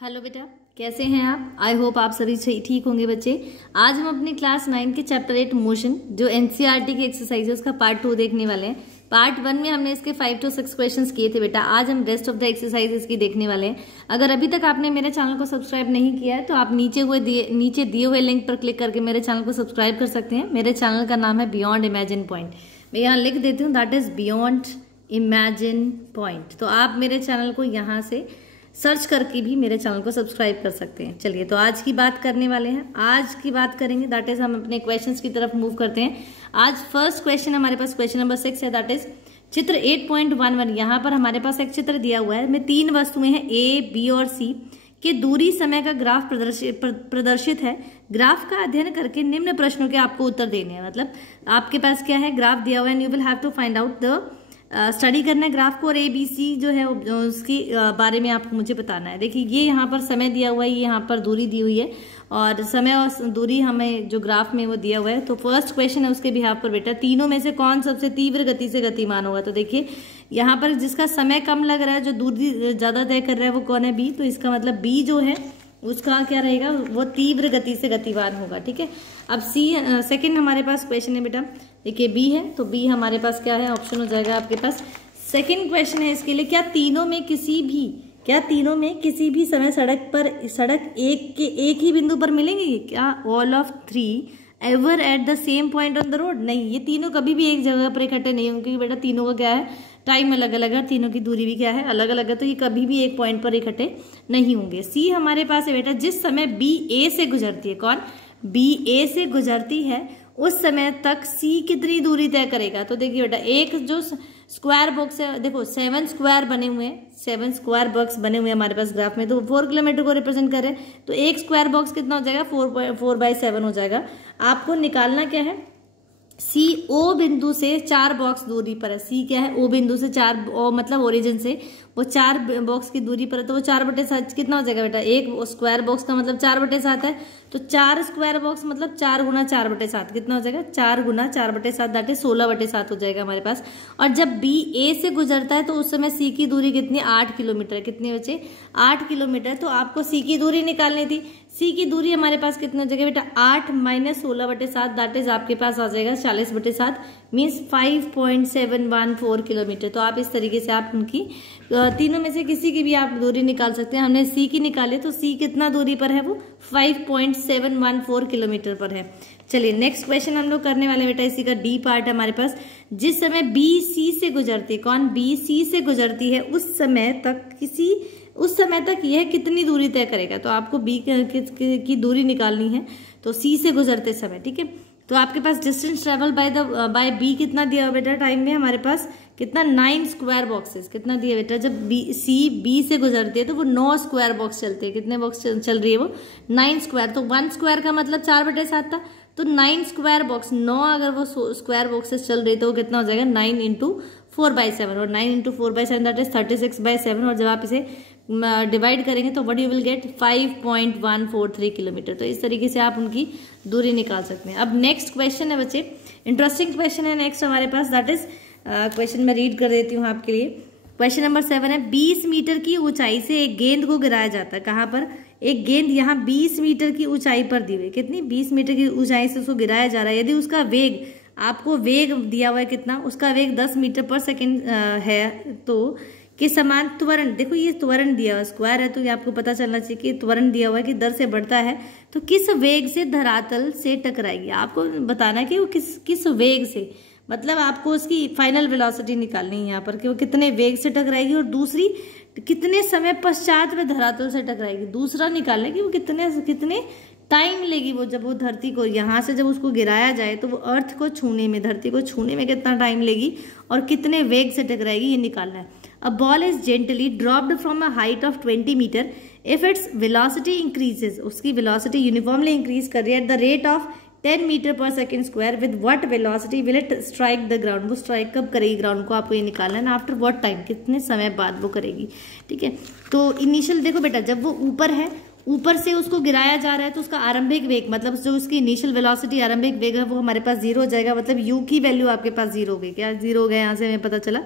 Hello बेटा, कैसे हैं आप? आई होप आप सभी ठीक होंगे बच्चे। आज हम अपने क्लास 9 के चैप्टर 8 मोशन जो एनसीईआरटी की एक्सरसाइज है उसका पार्ट 2 देखने वाले हैं। पार्ट 1 में हमने इसके 5 to 6 क्वेश्चंस किए थे बेटा। आज हम रेस्ट ऑफ द एक्सरसाइजेस की देखने वाले हैं। अगर अभी तक आपने मेरे चैनल को सब्सक्राइब नहीं किया है तो आप नीचे दिए हुए लिंक पर क्लिक करके मेरे चैनल को सब्सक्राइब कर सकते हैं। मेरे चैनल का नाम है बियॉन्ड इमेजिन पॉइंट। मैं यहाँ लिख देती हूँ, that is beyond imagine point. तो आप मेरे चैनल को यहाँ से सर्च करके भी मेरे चैनल को सब्सक्राइब कर सकते हैं। चलिए, तो आज की बात करने वाले हैं। आज की बात करेंगे, दैट इज हम अपने क्वेश्चंस की तरफ मूव करते हैं। आज फर्स्ट क्वेश्चन हमारे पास क्वेश्चन नंबर 6 है, दैट इज चित्र 8.11। यहाँ पर हमारे पास एक चित्र दिया हुआ है, में 3 वस्तुएं हैं ए, बी और सी के दूरी समय का ग्राफ प्रदर्शित है। ग्राफ का अध्ययन करके निम्न प्रश्नों के आपको उत्तर देने हैं। मतलब आपके पास क्या है, ग्राफ दिया हुआ है, you will have to find out the study करना है ग्राफ को, और ए बी सी जो है उसकी बारे में आपको मुझे बताना है। देखिए, ये यहाँ पर समय दिया हुआ है, ये यहाँ पर दूरी दी हुई है, और समय और दूरी हमें जो ग्राफ में वो दिया हुआ है। तो फर्स्ट क्वेश्चन है उसके बिहाफ पर बेटा, तीनों में से कौन सबसे तीव्र गति से गतिमान होगा? तो देखिए, यहाँ पर जिसका समय कम लग रहा है, जो दूरी ज्यादा तय कर रहा है, वो कौन है? बी। तो इसका मतलब बी जो है उसका क्या रहेगा, वो तीव्र गति से गतिमान होगा। ठीक है। अब सी सेकंड हमारे पास क्वेश्चन है बेटा, देखिए बी है, तो बी हमारे पास क्या है, ऑप्शन हो जाएगा आपके पास। सेकंड क्वेश्चन है इसके लिए, क्या तीनों में किसी भी समय सड़क एक ही बिंदु पर मिलेंगी? क्या all of 3 ever at the same point on the road? नहीं, ये तीनों कभी भी एक जगह पर इकट्ठे नहीं होंगे, क्योंकि बेटा तीनों का क्या है, टाइम अलग अलग है, तीनों की दूरी भी क्या है, अलग अलग है, तो ये कभी भी एक पॉइंट पर इकट्ठे नहीं होंगे। सी हमारे पास है बेटा, जिस समय बी ए से गुजरती है, कौन? बी ए से गुजरती है, उस समय तक सी कितनी दूरी तय करेगा? तो देखिए बेटा, एक जो स्क्वायर बॉक्स है, देखो 7 स्क्वायर बने हुए हैं, 7 स्क्वायर बॉक्स बने हुए हैं हमारे पास ग्राफ में, तो 4 किलोमीटर को रिप्रेजेंट कर रहे हैं। तो एक स्क्वायर बॉक्स कितना हो जाएगा, 4/7 हो जाएगा। आपको निकालना क्या है, सी ओ बिंदु से 4 बॉक्स दूरी पर है। सी क्या है, ओ बिंदु से 4, मतलब ओरिजिन से वो 4 बॉक्स की दूरी पर है, तो वो 4/7 कितना हो जाएगा बेटा? एक स्क्वायर बॉक्स का मतलब 4/7 है, तो 4 स्क्वायर बॉक्स मतलब 4 गुना 4/7 कितना हो जाएगा? 4 गुना 4/7 दैट इज 16/7 हो जाएगा हमारे पास। और जब बी ए से गुजरता है तो उस समय सी की दूरी कितनी? 8 किलोमीटर। कितनी बचे? 8 किलोमीटर। तो आपको सी की दूरी निकालनी थी। सी की दूरी हमारे पास कितनी हो जाएगी बेटा? 8 - 16/7 दैट इज आपके पास आ जाएगा 40/7 मीन्स 5.714 किलोमीटर। तो आप इस तरीके से आप उनकी तीनों में से किसी की भी आप दूरी निकाल सकते हैं। हमने सी की निकाली, तो सी कितना दूरी पर है? वो 5.714 किलोमीटर पर है। चलिए, नेक्स्ट क्वेश्चन हम लोग करने वाले बेटा, इसी का डी पार्ट है हमारे पास। जिस समय बी सी से गुजरती है, कौन? बी सी से गुजरती है, उस समय तक यह कितनी दूरी तय करेगा? तो आपको बी की दूरी निकालनी है, तो सी से गुजरते समय। ठीक है, तो आपके पास डिस्टेंस ट्रेवल बाय बी कितना दिया हुआ बेटा टाइम में? हमारे पास कितना? 9 स्क्वायर बॉक्सेस। कितना दिया बेटा? जब सी बी से गुजरती है तो वो 9 स्क्वायर बॉक्स चलते हैं। कितने बॉक्स चल रही है वो? 9 स्क्वायर। तो 1 स्क्वायर का मतलब 4/7 था, तो 9 स्क्वायर बॉक्स, 9 अगर वो स्क्वायर बॉक्सेस चल रही तो वो कितना हो जाएगा? 9 × 4/7, और 9 × 4/7 दैट इज 36/7। और जब आप इसे डिवाइड करेंगे तो what you will get? 5.143 kilometre. तो इस तरीके से आप उनकी दूरी निकाल सकते हैं। अब नेक्स्ट क्वेश्चन है बच्चे, इंटरेस्टिंग क्वेश्चन है नेक्स्ट हमारे पास, दैट इज क्वेश्चन मैं रीड कर देती हूँ आपके लिए। क्वेश्चन नंबर 7 है, 20 मीटर की ऊंचाई से एक गेंद को गिराया जाता है। कहाँ पर? एक गेंद यहाँ 20 मीटर की ऊंचाई पर दी हुई। कितनी? 20 मीटर की ऊंचाई से उसको गिराया जा रहा है। यदि उसका वेग, आपको वेग दिया हुआ है कितना, उसका वेग 10 मीटर पर सेकेंड है, तो के समान त्वरण, देखो ये त्वरण दिया हुआ स्क्वायर है, तो ये आपको पता चलना चाहिए कि त्वरण दिया हुआ है कि दर से बढ़ता है, तो किस वेग से धरातल से टकराएगी? आपको बताना है कि वो किस वेग से, मतलब आपको उसकी फाइनल वेलोसिटी निकालनी है यहाँ पर कि वो कितने वेग से टकराएगी, और दूसरी कितने समय पश्चात में धरातल से टकराएगी। दूसरा निकालना है कि वो कितने टाइम लेगी, वो जब वो धरती को यहाँ से जब उसको गिराया जाए तो वो अर्थ को छूने में, धरती को छूने में कितना टाइम लेगी और कितने वेग से टकराएगी, ये निकालना है। A ball is gently dropped from a height of 20 meter. If its velocity increases, उसकी velocity uniformly increase कर रही है at the rate of 10 meter per second square, with what velocity will it strike the ground? वो strike कब करेगी ground को, आपको ये निकालना है। आफ्टर what time, कितने समय बाद वो करेगी। ठीक है, तो इनिशियल देखो बेटा, जब वो ऊपर है, ऊपर से उसको गिराया जा रहा है, तो उसका आरंभिक वेग, मतलब जो उसकी इनिशियल वेलोसिटी आरंभिक वेग है, वो हमारे पास 0 हो जाएगा। मतलब u की वैल्यू आपके पास 0 हो गई। क्या 0 हो गया? यहाँ से हमें पता चला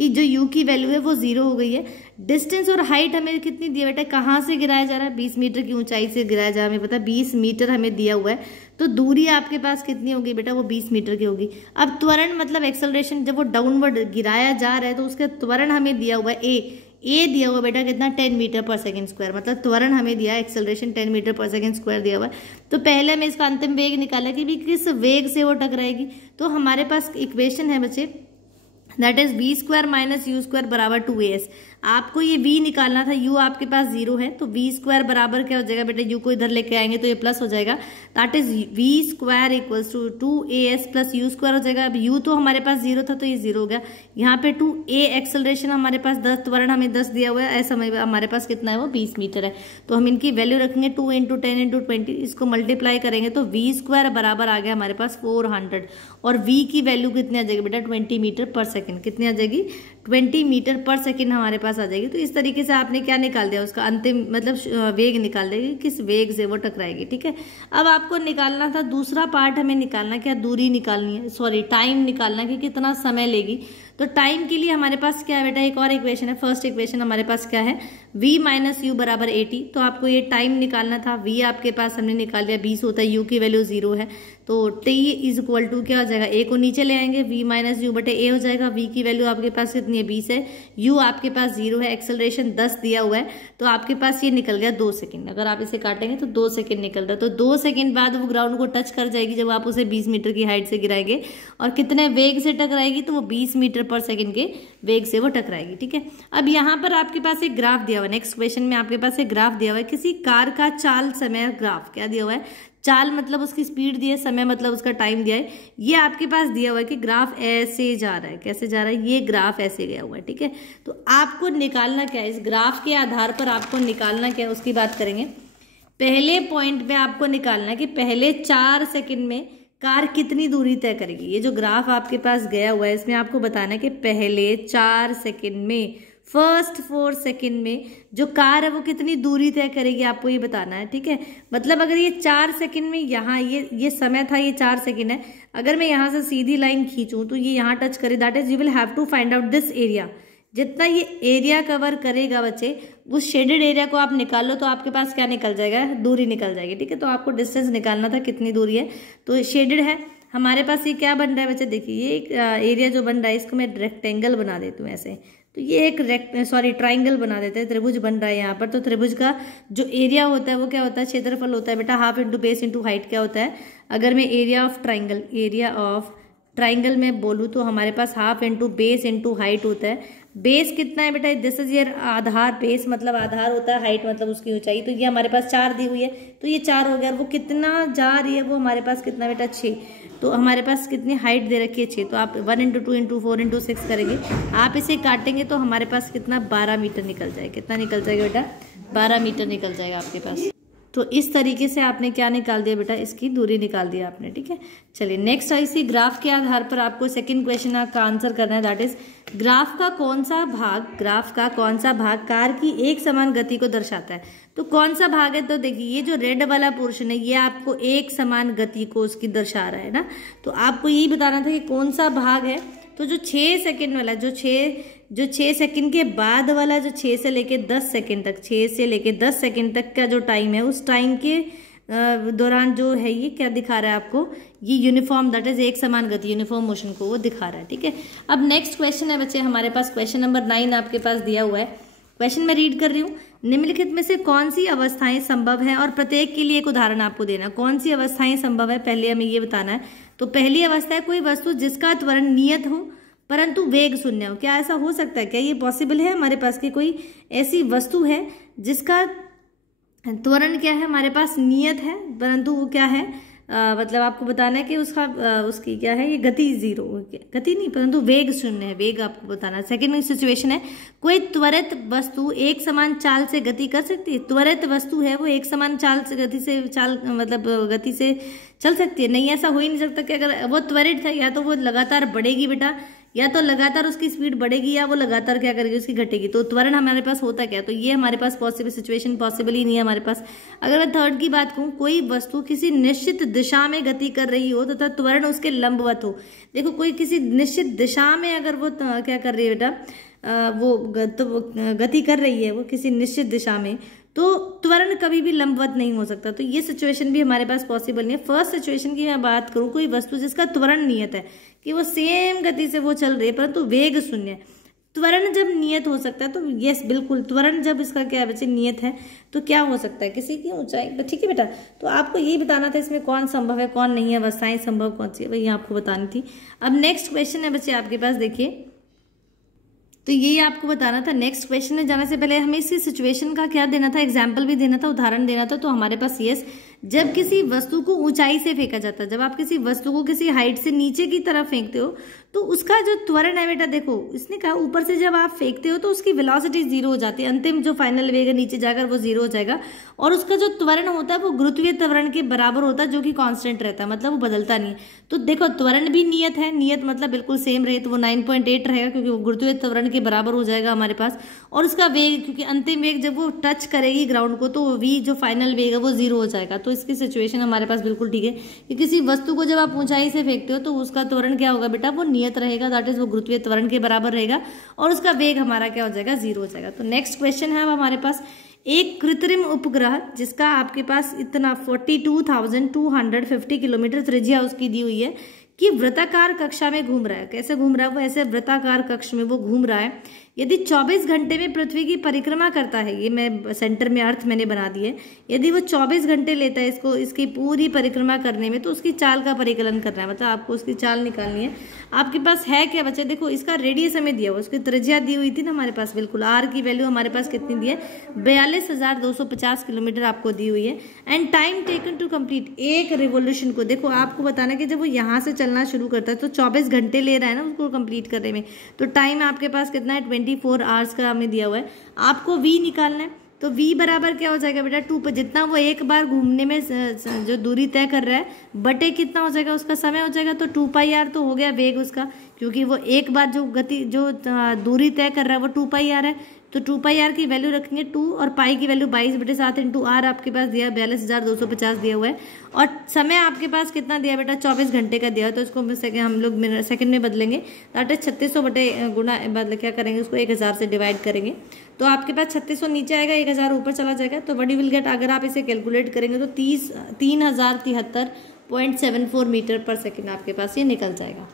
कि जो u की वैल्यू है वो 0 हो गई है। डिस्टेंस और हाइट हमें कितनी दी है बेटा, कहाँ से गिराया जा रहा है, 20 मीटर की ऊंचाई से गिराया जा रहा है, हमें पता है 20 मीटर हमें दिया हुआ है। तो दूरी आपके पास कितनी होगी बेटा, वो 20 मीटर की होगी। अब त्वरण मतलब एक्सेलरेशन, जब वो डाउनवर्ड गिराया जा रहा है तो उसका त्वरण हमें दिया हुआ है ए दिया हुआ बेटा कितना, 10 मीटर पर सेकंड स्क्वायर, मतलब त्वरण हमें दिया है एक्सेलरेशन 10 मीटर पर सेकंड स्क्वायर दिया हुआ है। तो पहले हमें इसका अंतिम वेग निकाला कि भी किस वेग से वो टकराएगी। तो हमारे पास इक्वेशन है बच्चे, that is v square minus you square बराबर 2as। आपको ये v निकालना था, u आपके पास 0 है, तो v स्क्वायर बराबर क्या हो जाएगा बेटा, u को इधर लेके आएंगे तो ये प्लस हो जाएगा, that is v square equals to 2as plus u square हो जाएगा। अब u तो हमारे पास 0 था तो ये 0 हो गया। यहाँ पे 2a एक्सेलरेशन हमारे पास 10, त्वरण हमें 10 दिया हुआ है, ऐसा हमारे पास कितना है वो 20 मीटर है। तो हम इनकी वैल्यू रखेंगे 2 इंटू 10 इंटू 20, इसको मल्टीप्लाई करेंगे तो v स्क्वायर बराबर आ गया हमारे पास 400, और v की वैल्यू कितनी आ जाएगी बेटा 20 मीटर पर सेकेंड, कितनी आ जाएगी 20 मीटर पर सेकेंड हमारे पास आ जाएगी। तो इस तरीके से आपने क्या निकाल दिया, उसका अंतिम मतलब वेग निकाल देगी, किस वेग से वो टकराएगी। ठीक है, अब आपको निकालना था दूसरा पार्ट, हमें निकालना क्या, दूरी निकालनी है, सॉरी टाइम निकालना कि कितना समय लेगी। तो टाइम के लिए हमारे पास क्या है बेटा, एक और इक्वेशन है, फर्स्ट इक्वेशन हमारे पास क्या है, v माइनस यू बराबर 80। तो आपको ये टाइम निकालना था, v आपके पास हमने निकाल लिया 20 होता है, u की वैल्यू 0 है, तो t इज इक्वल टू क्या हो जाएगा, a को नीचे ले आएंगे, v माइनस यू बटे a हो जाएगा। v की वैल्यू आपके पास कितनी है 20 है, u आपके पास 0 है, एक्सेलरेशन 10 दिया हुआ है, तो आपके पास ये निकल गया 2 सेकंड। अगर आप इसे काटेंगे तो 2 सेकंड निकल रहा है, तो 2 सेकंड बाद वो ग्राउंड को टच कर जाएगी जब आप उसे 20 मीटर की हाइट से गिराएंगे, और कितने वेग से टकराएगी, तो वो 20 मीटर पर सेकंड के वेग से वो टकराएगी। ठीक है, अब यहाँ पर आपके पास एक ग्राफ दिया हुआ है, नेक्स्ट क्वेश्चन में आपके पास एक ग्राफ दिया हुआ है, किसी कार का चाल समय ग्राफ, क्या दिया हुआ है, चाल मतलब उसकी स्पीड दी है, समय मतलब उसका टाइम दिया है। ये आपके पास दिया हुआ है कि ग्राफ ऐसे जा रहा है, कैसे जा रहा है, ये ग्राफ ऐसे गया हुआ है। ठीक है, तो आपको निकालना क्या है, इस ग्राफ के आधार पर आपको निकालना क्या है उसकी बात करेंगे। पहले पॉइंट पे आपको निकालना है कि पहले 4 सेकंड में कार कितनी दूरी तय करेगी। ये जो ग्राफ आपके पास गया हुआ है इसमें आपको बताना है कि पहले 4 सेकंड में, फर्स्ट 4 सेकंड में जो कार है वो कितनी दूरी तय करेगी, आपको ये बताना है। ठीक है, मतलब अगर ये 4 सेकंड में यहाँ ये समय था, ये 4 सेकंड है, अगर मैं यहाँ से सीधी लाइन खींचूं तो ये यहाँ टच करे, that is you will have to find out this area. जितना ये एरिया कवर करेगा बच्चे, उस शेडेड एरिया को आप निकाल लो तो आपके पास क्या निकल जाएगा, दूरी निकल जाएगी। ठीक है, तो आपको डिस्टेंस निकालना था कितनी दूरी है, तो शेडेड है हमारे पास। ये क्या बन रहा है बच्चे, देखिए ये एक एरिया जो बन रहा है इसको मैं रेक्टेंगल बना देती हूँ ऐसे, तो ये एक ट्राइंगल बना देते हैं, त्रिभुज बन रहा है यहाँ पर। तो त्रिभुज का जो एरिया होता है वो क्या होता है, क्षेत्रफल होता है बेटा, half into base into height क्या होता है। अगर मैं एरिया ऑफ ट्राइंगल में बोलूँ तो हमारे पास half into base into height होता है। बेस कितना है बेटा, this is your aadhaar, base मतलब आधार होता है, हाइट मतलब उसकी ऊंचाई। तो ये हमारे पास 4 दी हुई है, तो ये 4 हो गया, और वो कितना जा रही है, वो हमारे पास कितना बेटा 6। तो हमारे पास कितनी हाइट दे रखी है 6, तो आप 1 इंटू 2 इंटू 4 इंटू 6 करेंगे, आप इसे काटेंगे तो हमारे पास कितना 12 मीटर निकल जाएगा। कितना निकल जाएगा बेटा, 12 मीटर निकल जाएगा आपके पास। तो इस तरीके से आपने क्या निकाल दिया बेटा, इसकी दूरी निकाल दिया आपने। ठीक है, चलिए नेक्स्ट इसी ग्राफ के आधार पर आपको सेकंड क्वेश्चन का आंसर करना है, दैट इज ग्राफ का कौन सा भाग कार की एक समान गति को दर्शाता है। तो कौन सा भाग है, तो देखिए ये जो रेड वाला पोर्शन है ये आपको एक समान गति को उसकी दर्शा रहा है ना, तो आपको यही बताना था कि कौन सा भाग है। तो जो 6 सेकंड वाला, जो 6 सेकंड के बाद वाला, जो 6 से लेके 10 सेकंड तक, 6 से लेके 10 सेकंड तक का जो टाइम है, उस टाइम के दौरान जो है ये क्या दिखा रहा है आपको, ये यूनिफॉर्म, दैट इज एक समान गति, यूनिफॉर्म मोशन को वो दिखा रहा है। ठीक है, अब नेक्स्ट क्वेश्चन है बच्चे हमारे पास, क्वेश्चन नंबर 9 आपके पास दिया हुआ है। क्वेश्चन मैं रीड कर रही हूँ, निम्नलिखित में से कौन सी अवस्थाएं संभव है, और प्रत्येक के लिए एक उदाहरण आपको देना। कौन सी अवस्थाएं संभव है, पहले हमें ये बताना है। तो पहली अवस्था है कोई वस्तु जिसका त्वरण नियत हो परंतु वेग शून्य हो। क्या ऐसा हो सकता है, क्या ये पॉसिबल है हमारे पास कि कोई ऐसी वस्तु है जिसका त्वरण क्या है, हमारे पास नियत है परंतु वो क्या है, मतलब आपको बताना है कि उसकी क्या है, ये गति 0, गति नहीं परंतु वेग शून्य है, वेग आपको बताना है। सेकेंड सिचुएशन है कोई त्वरित वस्तु एक समान चाल से गति कर सकती है। त्वरित वस्तु है वो एक समान चाल से गति से चल सकती है, नहीं ऐसा हो ही नहीं सकता कि अगर वो त्वरित है या तो वो लगातार बढ़ेगी बेटा, या तो लगातार उसकी स्पीड बढ़ेगी या वो लगातार क्या करेगी, उसकी घटेगी। तो त्वरण हमारे पास होता क्या, तो ये हमारे पास पॉसिबल सिचुएशन पॉसिबल ही नहीं है हमारे पास। अगर मैं थर्ड की बात कहूँ, कोई वस्तु किसी निश्चित दिशा में गति कर रही हो तथा त्वरण उसके लंबवत हो। देखो कोई किसी निश्चित दिशा में अगर वो क्या कर रही है बेटा, वो गति कर रही है वो किसी निश्चित दिशा में, तो त्वरण कभी भी लंबवत नहीं हो सकता। तो ये सिचुएशन भी हमारे पास पॉसिबल नहीं है। फर्स्ट सिचुएशन की मैं बात करूं, कोई वस्तु जिसका त्वरण नियत है कि वो सेम गति से वो चल रही है परंतु वेग शून्य है। त्वरण जब नियत हो सकता है तो यस बिल्कुल, त्वरण जब इसका क्या बच्चे नियत है तो क्या हो सकता है, किसी की ऊंचाई। ठीक है बेटा, तो आपको यही बताना था इसमें कौन संभव है कौन नहीं है, अवस्थाएं संभव कौन सी है, वही आपको बतानी थी। अब नेक्स्ट क्वेश्चन है बच्चे आपके पास, देखिए तो यही आपको बताना था। नेक्स्ट क्वेश्चन में जाने से पहले हमें इसी सिचुएशन का क्या देना था, एग्जाम्पल भी देना था, उदाहरण देना था। तो हमारे पास यस, जब किसी वस्तु को ऊंचाई से फेंका जाता है, जब आप किसी वस्तु को किसी हाइट से नीचे की तरफ फेंकते हो तो उसका जो त्वरण है बेटा, देखो इसने कहा ऊपर से जब आप फेंकते हो तो उसकी वेलोसिटी जीरो हो जाती है, अंतिम जो फाइनल वेग है नीचे जाकर वो जीरो हो जाएगा। और उसका जो त्वरण होता है वो गुरुत्वीय त्वरण के बराबर होता है, जो कि कांस्टेंट रहता है, मतलब वो बदलता नहीं है। तो देखो त्वरण भी नियत है, नियत मतलब बिल्कुल सेम रहे तो वो 9.8 रहेगा, क्योंकि वो गुरुत्वीय त्वरण के बराबर हो जाएगा हमारे पास। और उसका वेग, क्योंकि अंतिम वेग जब वो टच करेगी ग्राउंड को तो वी जो फाइनल वेग है वो जीरो हो जाएगा। तो इसकी सिचुएशन हमारे पास बिल्कुल ठीक है कि किसी वस्तु को जब आप ऊंचाई से फेंकते हो तो उसका त्वरण क्या होगा बेटा, वो नियत रहेगा, दैट इज वो गुरुत्वीय त्वरण के बराबर रहेगा और उसका वेग हमारा क्या हो जाएगा, जीरो हो जाएगा। तो नेक्स्ट क्वेश्चन है अब हमारे पास, एक कृत्रिम उपग्रह जिसका आपके पास इतना 42,250 किलोमीटर त्रिज्या उसकी दी हुई है कि वृत्ताकार कक्षा में घूम रहा है। कैसे घूम रहा है वो, ऐसे वृत्ताकार कक्ष में वो घूम रहा है। यदि 24 घंटे में पृथ्वी की परिक्रमा करता है, ये मैं सेंटर में अर्थ मैंने बना दी है, यदि वो 24 घंटे लेता है इसको इसकी पूरी परिक्रमा करने में, तो उसकी चाल का परिकलन करना है, मतलब आपको उसकी चाल निकालनी है। आपके पास है क्या बच्चे, देखो इसका रेडियस हमें दिया हुआ, उसकी त्रिज्या दी हुई थी ना हमारे पास, बिल्कुल आर की वैल्यू हमारे पास कितनी दी है, 42,250 किलोमीटर आपको दी हुई है। And time taken to complete एक रिवोल्यूशन को, देखो आपको बताना कि जब वो यहाँ से चलना शुरू करता है तो 24 घंटे ले रहा है ना उसको कंप्लीट करने में, तो टाइम आपके पास कितना है, 24 आवर्स का हमें दिया हुआ है। आपको v निकालना है, तो v बराबर क्या हो जाएगा बेटा, 2 पर जितना वो एक बार घूमने में जो दूरी तय कर रहा है बटे कितना हो जाएगा उसका समय हो जाएगा, तो 2πr तो हो गया वेग उसका, क्योंकि वो एक बार जो गति जो दूरी तय कर रहा है वो 2πr है। तो 2πr की वैल्यू रखेंगे 2 और पाई की वैल्यू 22/7 इंटू आर आपके पास दिया 42,250 दिया हुआ है। और समय आपके पास कितना दिया बेटा, 24 घंटे का दिया है, तो इसको हम लोग सेकंड में बदलेंगे, दैट इज 3600 बटे गुना बदल क्या करेंगे उसको 1000 से डिवाइड करेंगे, तो आपके पास 3600 नीचे आएगा 1000 ऊपर चला जाएगा, तो व्हाट यू विल गेट, अगर आप इसे कैलकुलेट करेंगे तो 3073.74 मीटर पर सेकेंड आपके पास ये निकल जाएगा।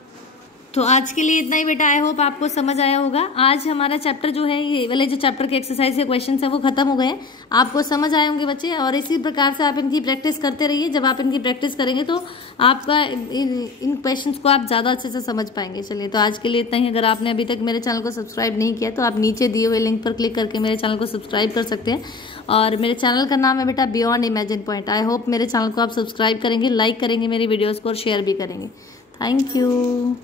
तो आज के लिए इतना ही बेटा, आई होप आपको समझ आया होगा। आज हमारा चैप्टर जो है, ये वाले जो चैप्टर के एक्सरसाइज के क्वेश्चन है वो खत्म हो गए हैं, आपको समझ आए होंगे बच्चे, और इसी प्रकार से आप इनकी प्रैक्टिस करते रहिए। जब आप इनकी प्रैक्टिस करेंगे तो आपका इन क्वेश्चंस को आप ज़्यादा अच्छे से समझ पाएंगे। चलिए तो आज के लिए इतना ही। अगर आपने अभी तक मेरे चैनल को सब्सक्राइब नहीं किया तो आप नीचे दिए हुए लिंक पर क्लिक करके मेरे चैनल को सब्सक्राइब कर सकते हैं, और मेरे चैनल का नाम है बेटा beyond imagine point. I hope मेरे चैनल को आप सब्सक्राइब करेंगे, लाइक करेंगे मेरी वीडियोज़ को और शेयर भी करेंगे। Thank you.